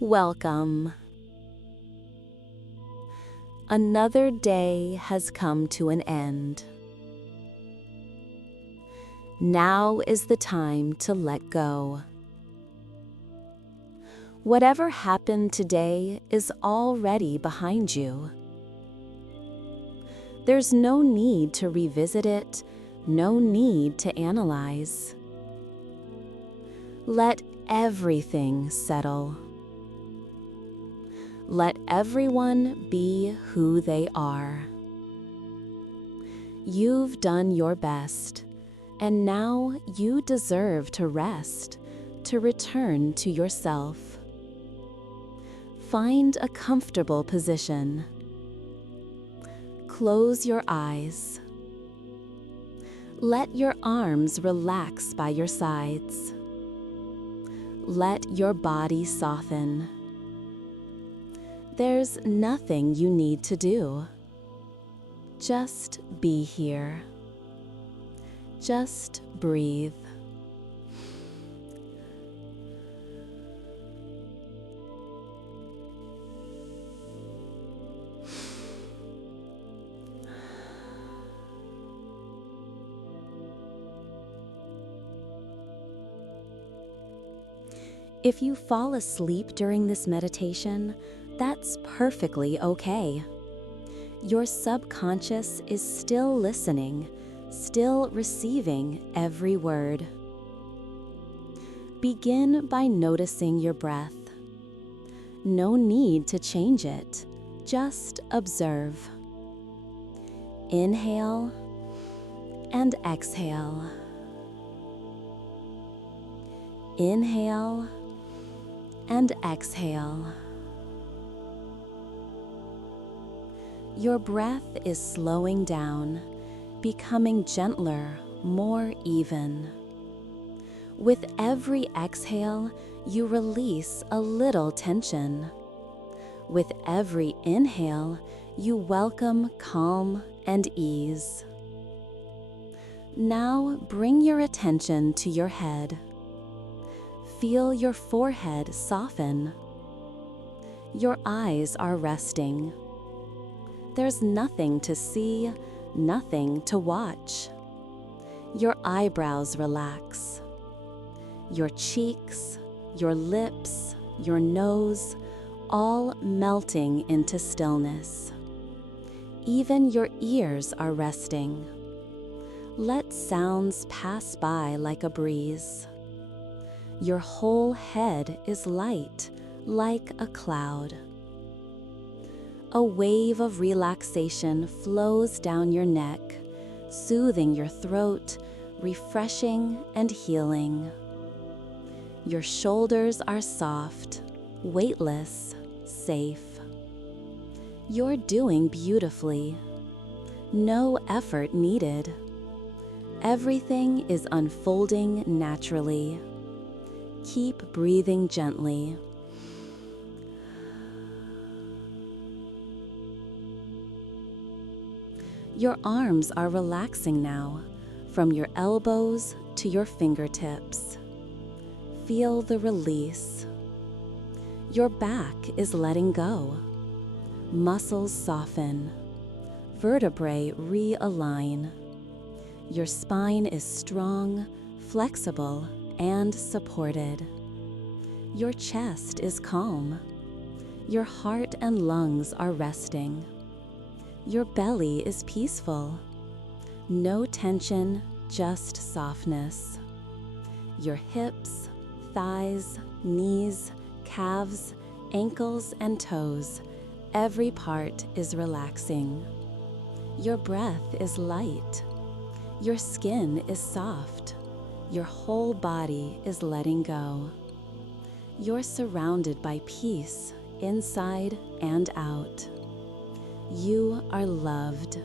Welcome. Another day has come to an end. Now is the time to let go. Whatever happened today is already behind you. There's no need to revisit it, no need to analyze. Let everything settle. Let everyone be who they are. You've done your best, and now you deserve to rest, to return to yourself. Find a comfortable position. Close your eyes. Let your arms relax by your sides. Let your body soften. There's nothing you need to do. Just be here. Just breathe. If you fall asleep during this meditation, that's perfectly okay. Your subconscious is still listening, still receiving every word. Begin by noticing your breath. No need to change it, just observe. Inhale and exhale. Inhale and exhale. Your breath is slowing down, becoming gentler, more even. With every exhale, you release a little tension. With every inhale, you welcome calm and ease. Now bring your attention to your head. Feel your forehead soften. Your eyes are resting. There's nothing to see, nothing to watch. Your eyebrows relax. Your cheeks, your lips, your nose, all melting into stillness. Even your ears are resting. Let sounds pass by like a breeze. Your whole head is light, like a cloud. A wave of relaxation flows down your neck, soothing your throat, refreshing and healing. Your shoulders are soft, weightless, safe. You're doing beautifully. No effort needed. Everything is unfolding naturally. Keep breathing gently. Your arms are relaxing now, from your elbows to your fingertips. Feel the release. Your back is letting go. Muscles soften. Vertebrae realign. Your spine is strong, flexible, and supported. Your chest is calm. Your heart and lungs are resting. Your belly is peaceful. No tension, just softness. Your hips, thighs, knees, calves, ankles, and toes, every part is relaxing. Your breath is light. Your skin is soft. Your whole body is letting go. You're surrounded by peace, inside and out. You are loved.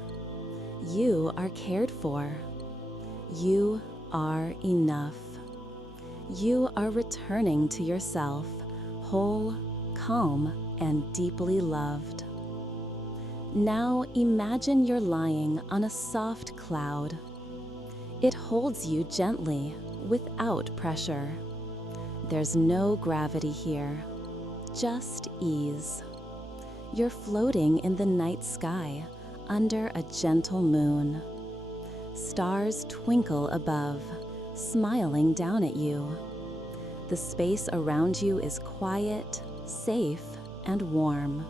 You are cared for. You are enough. You are returning to yourself, whole, calm, and deeply loved. Now imagine you're lying on a soft cloud. It holds you gently, without pressure. There's no gravity here. Just ease. You're floating in the night sky under a gentle moon. Stars twinkle above, smiling down at you. The space around you is quiet, safe, and warm.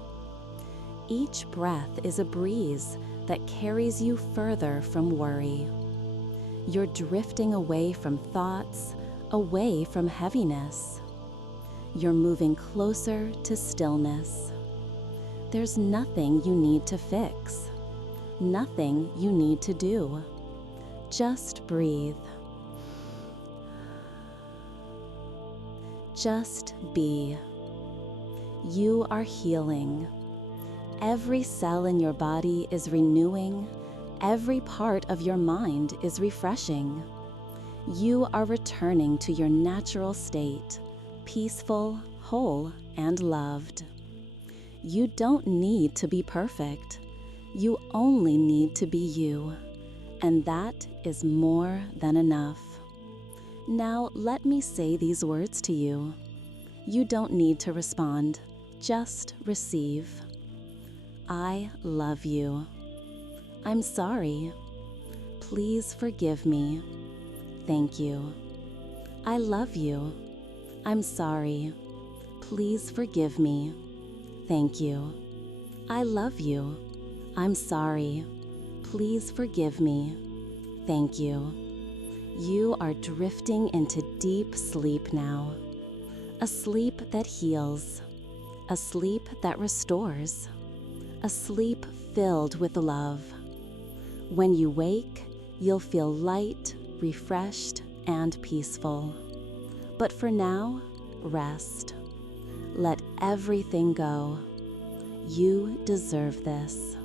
Each breath is a breeze that carries you further from worry. You're drifting away from thoughts, away from heaviness. You're moving closer to stillness. There's nothing you need to fix, nothing you need to do. Just breathe. Just be. You are healing. Every cell in your body is renewing. Every part of your mind is refreshing. You are returning to your natural state, peaceful, whole, and loved. You don't need to be perfect. You only need to be you, and that is more than enough. Now let me say these words to you. You don't need to respond, just receive. I love you. I'm sorry. Please forgive me. Thank you. I love you. I'm sorry. Please forgive me. Thank you. I love you. I'm sorry. Please forgive me. Thank you. You are drifting into deep sleep now. A sleep that heals. A sleep that restores. A sleep filled with love. When you wake, you'll feel light, refreshed, and peaceful. But for now, rest. Let everything go. You deserve this.